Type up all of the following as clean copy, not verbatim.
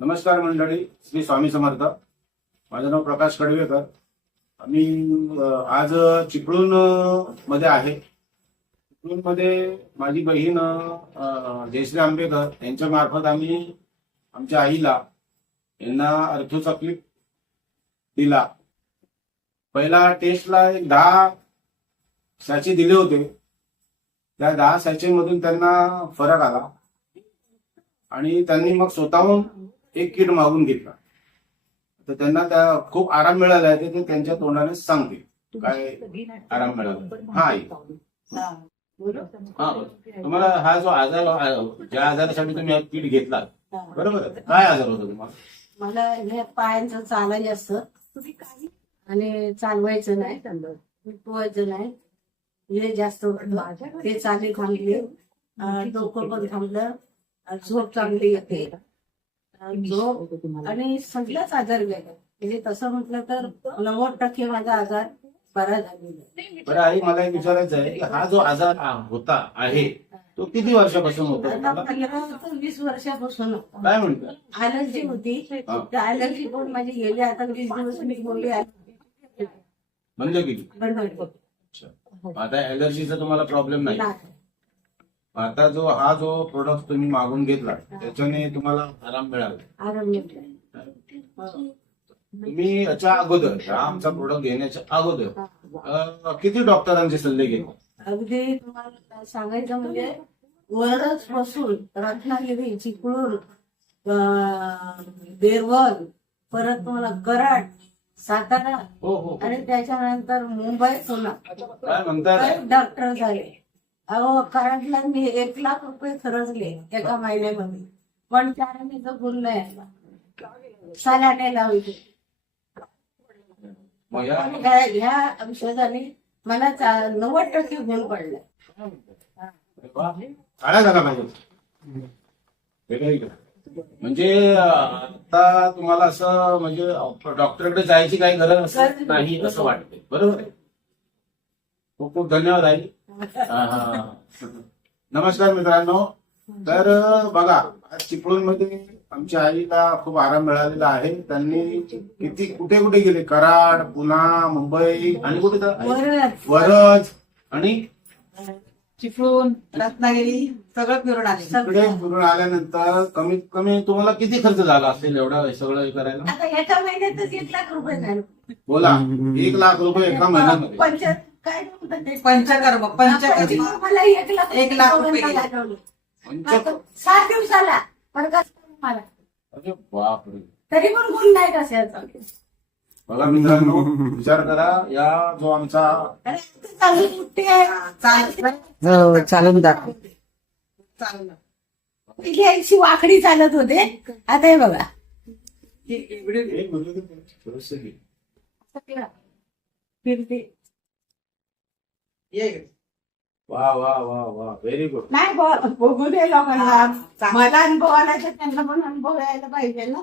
नमस्कार मंडळी, श्री स्वामी समर्थ. माझं नाव प्रकाश कडवेकर. आम्ही आज चिपळूण मध्ये आहे. चिपळूण मध्ये माझी बहीण जयश्री आंबेकर यांच्या मार्फत आम्ही आमच्या आईला यांना अर्थोचा क्लिप दिला. पहिला टेस्टला एक 10 सॅचे दिले होते. त्या 10 सॅचे मधून त्यांना फरक आला आणि त्यांनी मग स्वतःहून एक किट मागून घेतला. तर त्यांना त्या खूप आराम मिळाला आहे. ते त्यांच्या तोंडाने सांगते काय आराम मिळाला. हा आई, तुम्हाला हा जो आजार, ज्या आजारासाठी तुम्ही हा किट घेतला, बरोबर आहे, काय आजार होता तुम्हाला? मला हे पायांचं चालायचं असतं आणि चालवायचं नाही, उठवायचं नाही. हे जास्त होतं. ते चालले थांबले, डोकं पण थांबलं, झोप चांगली येते, झोप आणि सगळ्याच आजार गेले. म्हणजे तसं म्हटलं तर 90% माझा आजार बरा झालेला. बरं आई, मला एक विचारायचं आहे की हा जो आजार होता आहे तो किती वर्षापासून होता? आता 15 ते 20 वर्षापासून होता. काय म्हणतात? ॲलर्जी होती. त्या ॲलर्जी पण माझी गेली. आता 20 दिवस मी बोलली बंद केली. बंद होईल. आता ऍलर्जीचा तुम्हाला प्रॉब्लेम नाही. आता हा जो प्रोडक्ट तुम्ही मागून घेतला त्याच्याने तुम्हाला आराम मिळाला. आराम मिळतो. तुम्ही याच्या अगोदर, हा आमचा प्रोडक्ट घेण्याच्या अगोदर किती डॉक्टरांचे सल्ले घेतले? अगदी तुम्हाला सांगायचं म्हणजे वरच बसून रत्नागिरी, चिपळूण, बेरवल, परत तुम्हाला कराड, सातारा हो हो. आणि त्याच्यानंतर मुंबई, पुणे काय म्हणतात? डॉक्टर झाले. अहो, कराडला मी 1 लाख रुपये खर्चले एका महिन्यामध्ये, पण त्याने तो गुण नाही आला. सालाने लावली. ह्या औषधाने मला 90% गुण पडला. काढा झाला पाहिजे. म्हणजे आता तुम्हाला असं म्हणजे डॉक्टरकडे जायची काही गरज नाही असं वाटते, बरोबर आहे? खूप खूप धन्यवाद आई. नमस्कार मित्रांनो. तर बघा, आज चिपळूण मध्ये आमच्या आईला खूप आराम मिळालेला आहे. त्यांनी कुठे कुठे गेले? कराड, पुणा, मुंबई आणि कुठे वरज आणि चिपळूण, रत्नागिरी सगळं फिरून आले. सगळे फिरून आल्यानंतर कमीत कमी तुम्हाला किती खर्च झाला असेल एवढं सगळं हे करायला? आता एका महिन्यातच 1 लाख रुपये झाले. बोला, 1 लाख रुपये एका महिन्यामध्ये. काय म्हणतात ते? पंचकर्म मला 1 लाख 1 लाख रुपये गेले. लागवले. आता 7 दिवसाला पण कसं मला अरे बापरे. तरी पण गुण नाही कशाचा. बघा मित्रांनो, विचार करा, या जो आमचा अरे, चांगली सुट्टी आहे. चालून दाखव. पहिली आईची वाकडी चालत होते, आता हे बघा. फिरते. वा वा वा वा, व्हेरी गुड. नाही बघू दे लोकांना. मला अनुभव आला तर त्यांना पण अनुभव यायला पाहिजे ना.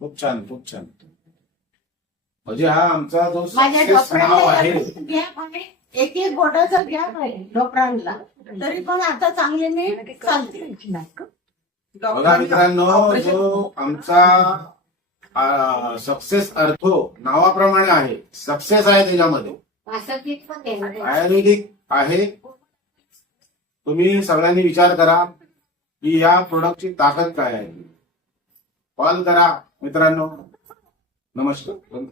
खूप छान, खूप छान. म्हणजे हा आमचा जो माझ्या सक्सेस नाव आहे. गॅप आहे, एक बोटाचा गॅप आहे डॉक्टरांना, तरी पण आता चांगले मी चालते. बघा मित्रांनो, जो आमचा सक्सेस अर्थो नावाप्रमाणे आहे, सक्सेस आहे त्याच्यामध्ये, असं किट पण आहे. आयुर्वेदिक आहे. तुम्ही सगळ्यांनी विचार करा की या प्रोडक्टची ताकद काय आहे. कॉल करा मित्रांनो. नमस्कार.